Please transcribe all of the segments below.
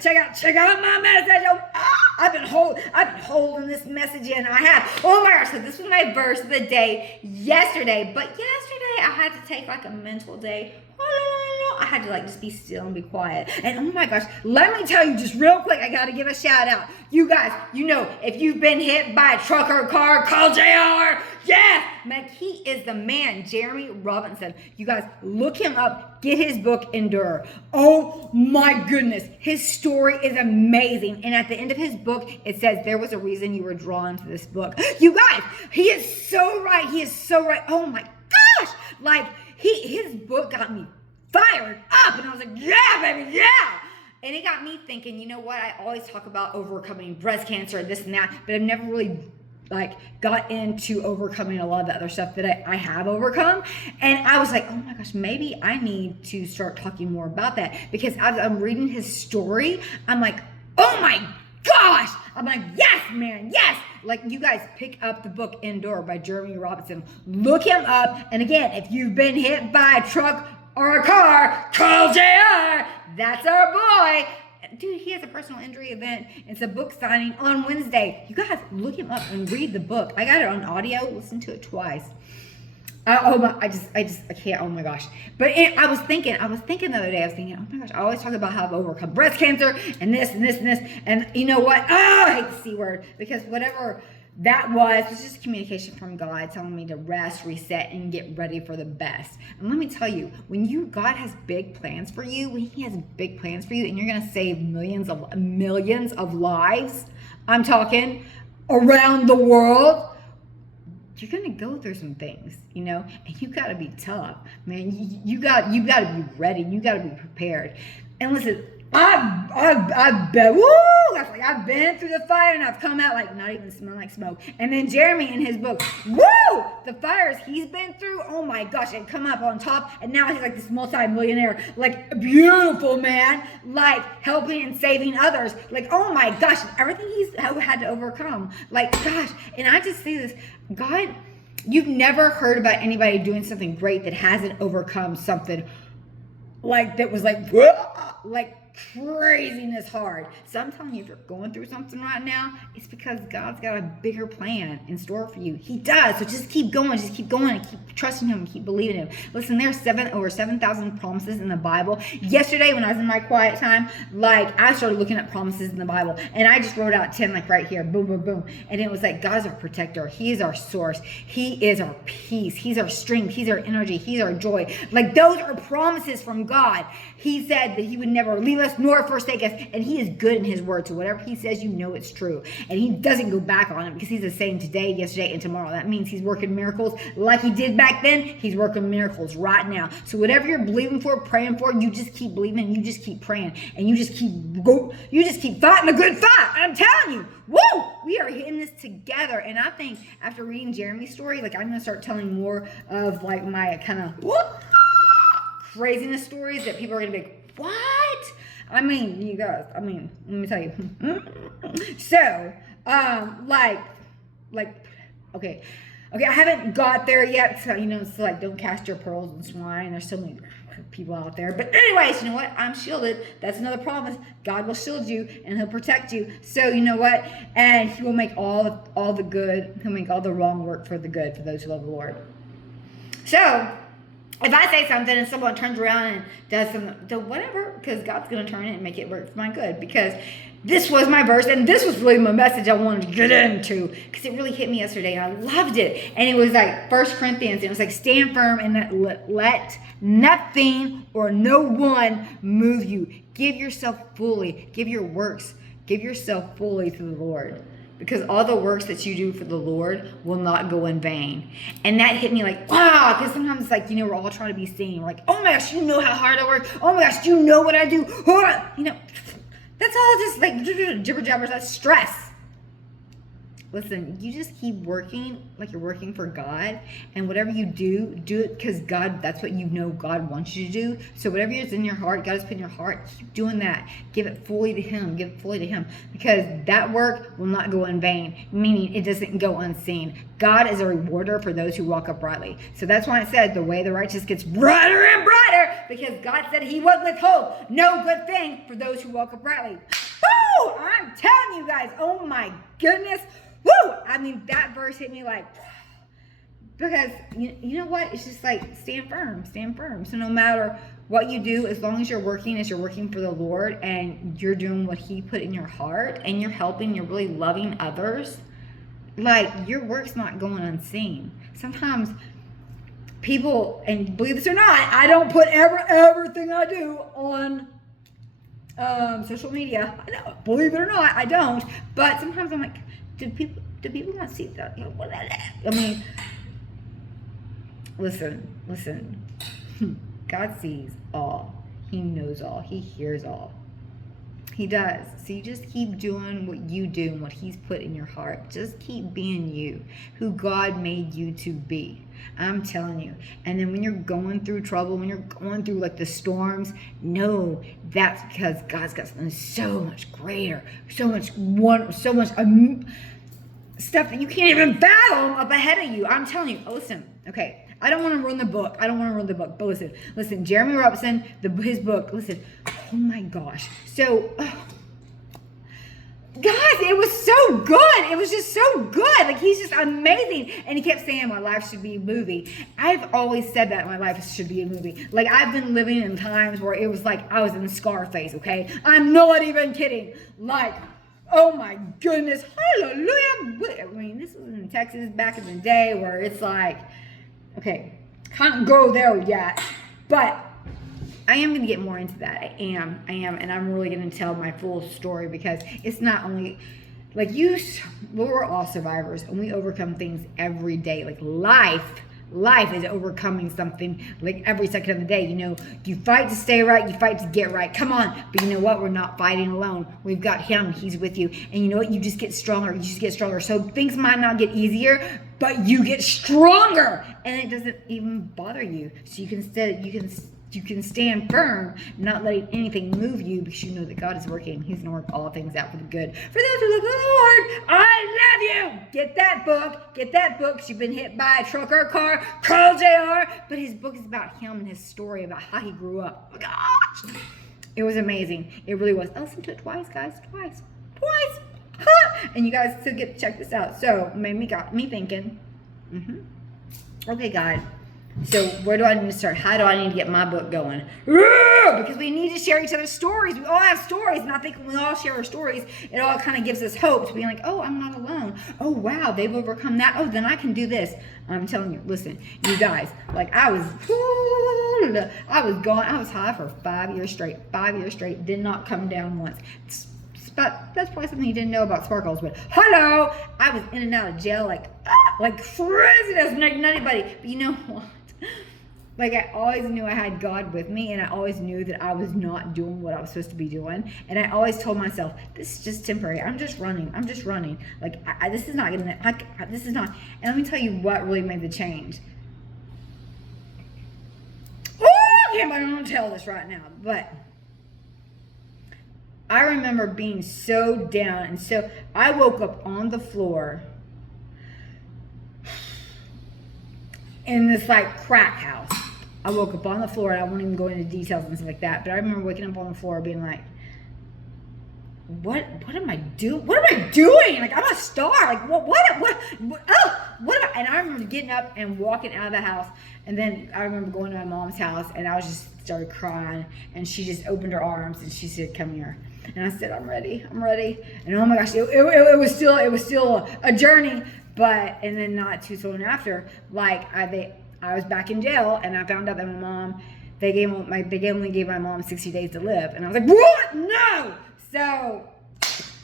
check out my message. I've been holding this message in. I have. Oh my gosh, so this was my verse of the day yesterday. But yesterday I had to take like a mental day. I had to like just be still and be quiet. And oh my gosh, let me tell you just real quick, I gotta give a shout out. You guys, you know, if you've been hit by a truck or a car, call JR. Yeah, man, he is the man, Jeremy Robinson. You guys, look him up. Get his book, Endure. Oh my goodness, his story is amazing. And at the end of his book, it says there was a reason you were drawn to this book. You guys, he is so right. He is so right. Oh my gosh, like his book got me fired up, and I was like, yeah, baby, yeah. And it got me thinking, you know what? I always talk about overcoming breast cancer and this and that, but I've never really like got into overcoming a lot of the other stuff that I have overcome. And I was like, oh my gosh, maybe I need to start talking more about that, because as I'm reading his story, I'm like, oh my gosh. I'm like, yes, man, yes. Like, you guys pick up the book Endure by Jeremy Robinson. Look him up. And again, if you've been hit by a truck or a car, call JR. That's our boy. Dude, he has a personal injury event. It's a book signing on Wednesday. You guys, look him up and read the book. I got it on audio. Listen to it twice. I can't. Oh my gosh. But I was thinking the other day, oh my gosh, I always talk about how I've overcome breast cancer and this and this and this. And you know what? I hate the C word, because whatever that was just communication from God telling me to rest, reset, and get ready for the best. And let me tell you, when God has big plans for you, when he has big plans for you, and you're going to save millions of lives, I'm talking around the world, you're going to go through some things, you know, and you got to be tough, man. You got to be ready. You got to be prepared. And listen, I've been, woo, that's like I've been through the fire and I've come out like not even smelling like smoke. And then Jeremy in his book, woo, the fires he's been through, oh my gosh, and come up on top. And now he's like this multi-millionaire, like beautiful man, like helping and saving others. Like, oh my gosh, everything he's had to overcome. Like, gosh, and I just say this, God, you've never heard about anybody doing something great that hasn't overcome something like that was like craziness hard. So I'm telling you, if you're going through something right now, it's because God's got a bigger plan in store for you. He does. So just keep going and keep trusting him and keep believing him. Listen, there's over 7,000 promises in the Bible. Yesterday when I was in my quiet time, like I started looking at promises in the Bible, and I just wrote out 10 like right here, boom, boom, boom. And it was like, God is our protector. He is our source. He is our peace. He's our strength. He's our energy. He's our joy. Like, those are promises from God. He said that he would never leave us nor forsake us, and he is good in his word. So whatever he says, you know it's true, and he doesn't go back on it, because he's the same today, yesterday, and tomorrow. That means he's working miracles like he did back then. He's working miracles right now. So whatever you're believing for, praying for, you just keep believing, you just keep praying, and you just keep fighting a good fight. I'm telling you, woo, we are hitting this together. And I think after reading Jeremy's story, like, I'm gonna start telling more of like my kind of craziness stories that people are gonna be like, what? I mean, you guys, let me tell you. So, okay, I haven't got there yet. So, so like, don't cast your pearls in swine. There's so many people out there. But anyways, you know what? I'm shielded. That's another promise. God will shield you and he'll protect you. So, you know what? And he will make all the good. He'll make all the wrong work for the good for those who love the Lord. So, if I say something and someone turns around and does something, whatever, because God's going to turn it and make it work for my good. Because this was my verse, and this was really my message I wanted to get into, because it really hit me yesterday, and I loved it. And it was like 1 Corinthians, and it was like, stand firm and let nothing or no one move you. Give yourself fully to the Lord. Because all the works that you do for the Lord will not go in vain. And that hit me like, wow. Because sometimes it's like, we're all trying to be seen. We're like, oh my gosh, you know how hard I work. Oh my gosh, you know what I do. That's all just like jibber jabbers. That's stress. listen, you just keep working like you're working for God, and whatever you do it because God, that's what you know God wants you to do. So whatever is in your heart, God has put in your heart, keep doing that. Give it fully to Him. Give it fully to Him, because that work will not go in vain, meaning it doesn't go unseen. God is a rewarder for those who walk uprightly. So that's why it says the way of the righteous gets brighter and brighter, because God said He would withhold no good thing for those who walk uprightly. Woo! I'm telling you guys, oh my goodness. Woo! I mean, that verse hit me like, because you know what? It's just like, stand firm, stand firm. So no matter what you do, as long as you're working for the Lord, and you're doing what He put in your heart, and you're helping, you're really loving others, like, your work's not going unseen. Sometimes people, and believe this or not, I don't put everything I do on social media. I know, believe it or not, I don't. But sometimes I'm like, do people not see that? I mean, listen. God sees all. He knows all. He hears all. He does. So you just keep doing what you do and what He's put in your heart. Just keep being you, who God made you to be. I'm telling you. And then when you're going through trouble, when you're going through like the storms, know that's because God's got something so much greater, so much stuff that you can't even fathom up ahead of you. I'm telling you. Oh, listen. Okay. I don't want to ruin the book. But listen. Jeremy Robinson, his book. Listen. Oh my gosh. So, guys, it was so good. It was just so good. Like, he's just amazing. And he kept saying my life should be a movie. I've always said that my life should be a movie. Like, I've been living in times where it was like I was in Scarface, okay? I'm not even kidding. Like, oh my goodness. Hallelujah. I mean, this was in Texas back in the day where it's like, okay, can't go there yet. But I am going to get more into that. I am. And I'm really going to tell my full story, because it's not only like we're all survivors, and we overcome things every day. Like life is overcoming something like every second of the day. You know, you fight to stay right, you fight to get right. Come on. But you know what? We're not fighting alone. We've got Him. He's with you. And you know what? You just get stronger. So things might not get easier, but you get stronger, and it doesn't even bother you. So you can stand firm, not letting anything move you, because you know that God is working. He's going to work all things out for the good. For those who love the Lord, I love you. Get that book. Because you've been hit by a truck or a car. Call JR. But his book is about him and his story about how he grew up. Oh my gosh. It was amazing. It really was. I listened to it twice, guys. Twice. Huh? And you guys still get to check this out. So, got me thinking. Okay, God. So where do I need to start? How do I need to get my book going? Because we need to share each other's stories. We all have stories, and I think when we all share our stories, it all kind of gives us hope to be like, oh, I'm not alone. Oh, wow, they've overcome that. Oh, then I can do this. I'm telling you, listen, you guys, like I was high for 5 years straight. 5 years straight, did not come down once. But that's probably something you didn't know about sparkles. But hello, I was in and out of jail like crazy. That's not anybody. But you know what? Like, I always knew I had God with me, and I always knew that I was not doing what I was supposed to be doing. And I always told myself, this is just temporary. I'm just running. Like, this is not this is not. And let me tell you what really made the change. Oh, I don't tell this right now, but I remember being so down, and so I woke up on the floor in this like crack house. I woke up on the floor, and I won't even go into details and stuff like that, but I remember waking up on the floor being like, what am I doing? What am I doing? Like, I'm a star. Like, what am I? And I remember getting up and walking out of the house, and then I remember going to my mom's house, and I was just started crying, and she just opened her arms, and she said, come here. And I said, I'm ready. And oh my gosh, it was still a journey. But, and then not too soon after, like, I was back in jail, and I found out that my mom, they only gave my mom 60 days to live. And I was like, what? No! So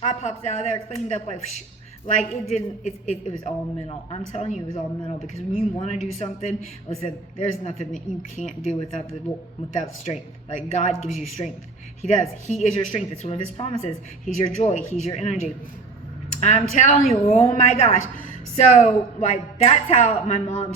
I popped out of there, cleaned up, like it was all mental. I'm telling you, it was all mental, because when you want to do something, listen, there's nothing that you can't do without strength. Like, God gives you strength. He does. He is your strength. It's one of His promises. He's your joy. He's your energy. I'm telling you, oh my gosh. So, like, that's how my mom,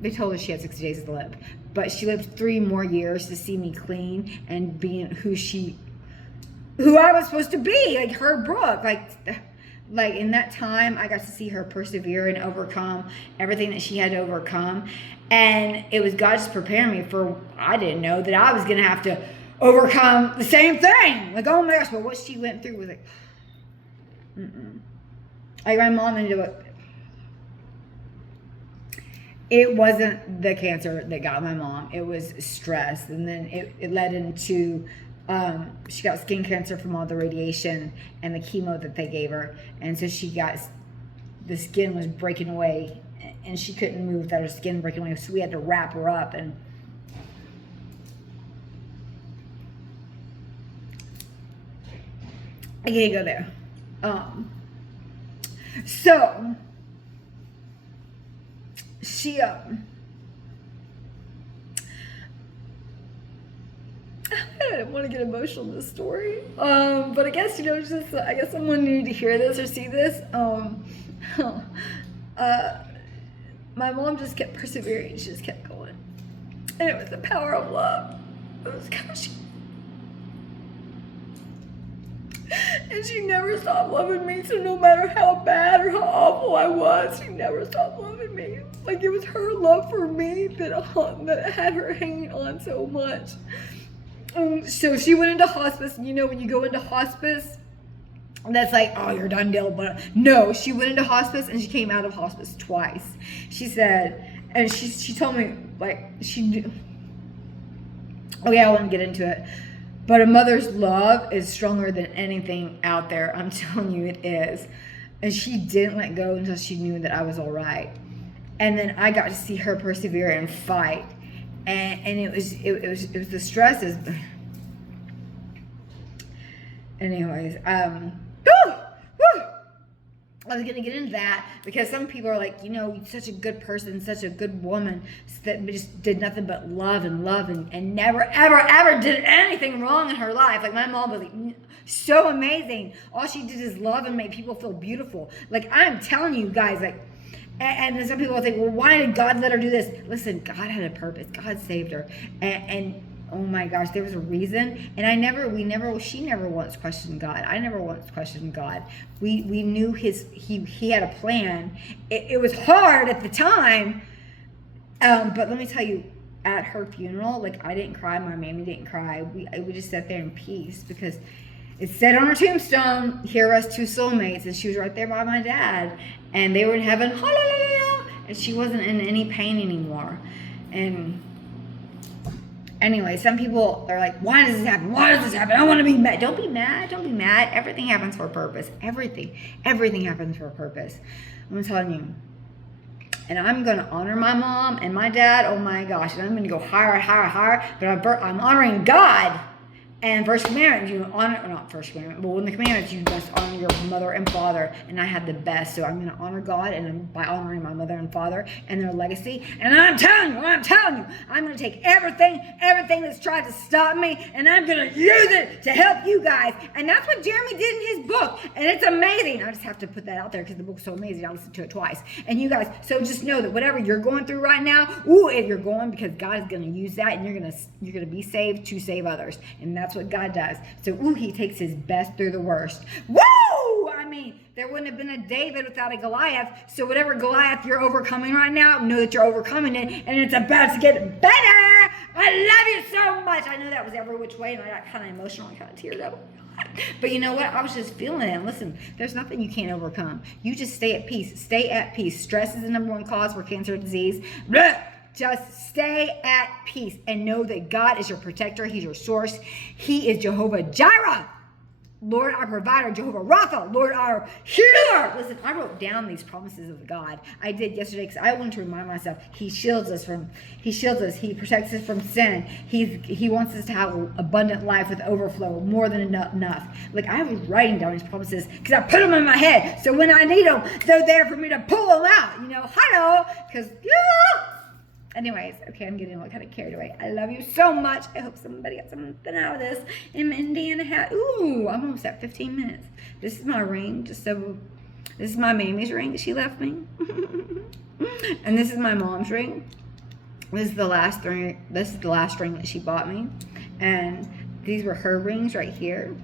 they told her she had 60 days to live. But she lived 3 more years to see me clean and being who I was supposed to be. Like, her Brooke. Like, in that time, I got to see her persevere and overcome everything that she had to overcome. And it was God just preparing me for, I didn't know that I was going to have to overcome the same thing. Like, oh my gosh, but what she went through was like, like my mom ended up, it wasn't the cancer that got my mom. It was stress. And then it led into, she got skin cancer from all the radiation and the chemo that they gave her. And so the skin was breaking away and she couldn't move without her skin breaking away. So we had to wrap her up. And I can't go there. So she I don't want to get emotional in this story, but I guess I guess someone needed to hear this or see this. My mom just kept persevering. She just kept going, and it was the power of love. It was because and she never stopped loving me. So no matter how bad or how awful I was, she never stopped loving me. Like, it was her love for me that had her hanging on so much. So she went into hospice. You know, when you go into hospice, that's like, oh, you're done deal. But no, she went into hospice and she came out of hospice twice. She said, and she told me, like, she knew. Okay, I won't get into it. But a mother's love is stronger than anything out there. I'm telling you, it is. And she didn't let go until she knew that I was all right. And then I got to see her persevere and fight. And it was the stresses. Anyways, I was going to get into that because some people are like, you're such a good person, such a good woman that just did nothing but love and never, ever, ever did anything wrong in her life. Like, my mom was like, so amazing. All she did is love and make people feel beautiful. Like, I'm telling you guys, like, and then some people will think, well, why did God let her do this? Listen, God had a purpose. God saved her. And oh my gosh, there was a reason. And she never once questioned God. I never once questioned God. We knew he had a plan. It was hard at the time. But let me tell you, at her funeral, like, I didn't cry. My mammy didn't cry. We just sat there in peace because it said on her tombstone, here are us 2 soulmates. And she was right there by my dad. And they were in heaven. And she wasn't in any pain anymore. And anyway, some people are like, why does this happen? Why does this happen? I want to be mad. Don't be mad. Don't be mad. Everything happens for a purpose. Everything happens for a purpose. I'm telling you. And I'm going to honor my mom and my dad. Oh my gosh. And I'm going to go higher. But I'm honoring God. And first commandment, not first commandment, but one of the commandments, you must honor your mother and father. And I had the best, so I'm going to honor God and by honoring my mother and father and their legacy. And I'm telling you, I'm going to take everything that's tried to stop me, and I'm going to use it to help you guys. And that's what Jeremy did in his book, and it's amazing. I just have to put that out there because the book's so amazing. I listened to it twice. And you guys, so just know that whatever you're going through right now, if you're going, because God is going to use that, and you're going to be saved to save others. And that's what God does. So, he takes his best through the worst. Woo! I mean, there wouldn't have been a David without a Goliath. So whatever Goliath you're overcoming right now, know that you're overcoming it, and it's about to get better. I love you so much. I know that was every which way, and I got kind of emotional and kind of teared up. But you know what? I was just feeling it. Listen, there's nothing you can't overcome. You just stay at peace. Stay at peace. Stress is the number 1 cause for cancer disease. Blah. Just stay at peace and know that God is your protector. He's your source. He is Jehovah Jireh. Lord, our provider. Jehovah Rapha. Lord, our healer. Listen, I wrote down these promises of God. I did yesterday because I wanted to remind myself He shields us. He protects us from sin. He wants us to have abundant life with overflow, more than enough. Like, I was writing down these promises because I put them in my head. So when I need them, they're there for me to pull them out. Hello. Because, anyways, okay, I'm getting all kind of carried away. I love you so much. I hope somebody got something out of this. And Indiana hat. Ooh, I'm almost at 15 minutes. This is my ring, just so This is my Mamie's ring that she left me. And this is my mom's ring. This is the last ring. This is the last ring that she bought me. And these were her rings right here.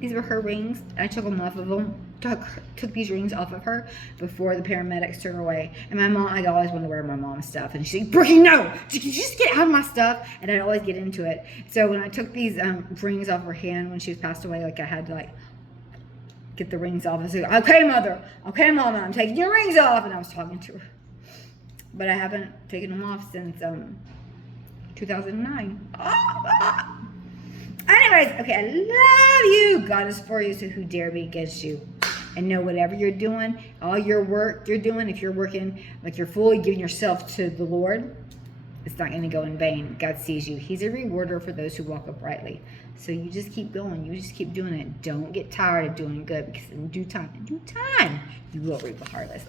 These were her rings. I took them off of them. Took these rings off of her before the paramedics took her away. And my mom, I always wanted to wear my mom's stuff. And she's like, Brookie, no! Just get out of my stuff. And I'd always get into it. So when I took these rings off her hand when she was passed away, like I had to get the rings off. I was like, okay, mother. Okay, mama, I'm taking your rings off. And I was talking to her. But I haven't taken them off since 2009. Anyways, okay, I love you. God is for you, so who dare be against you? And know whatever you're doing, all your work you're doing, if you're working like you're fully giving yourself to the Lord, it's not going to go in vain. God sees you. He's a rewarder for those who walk uprightly. So you just keep going. You just keep doing it. Don't get tired of doing good, because in due time, you will reap a harvest.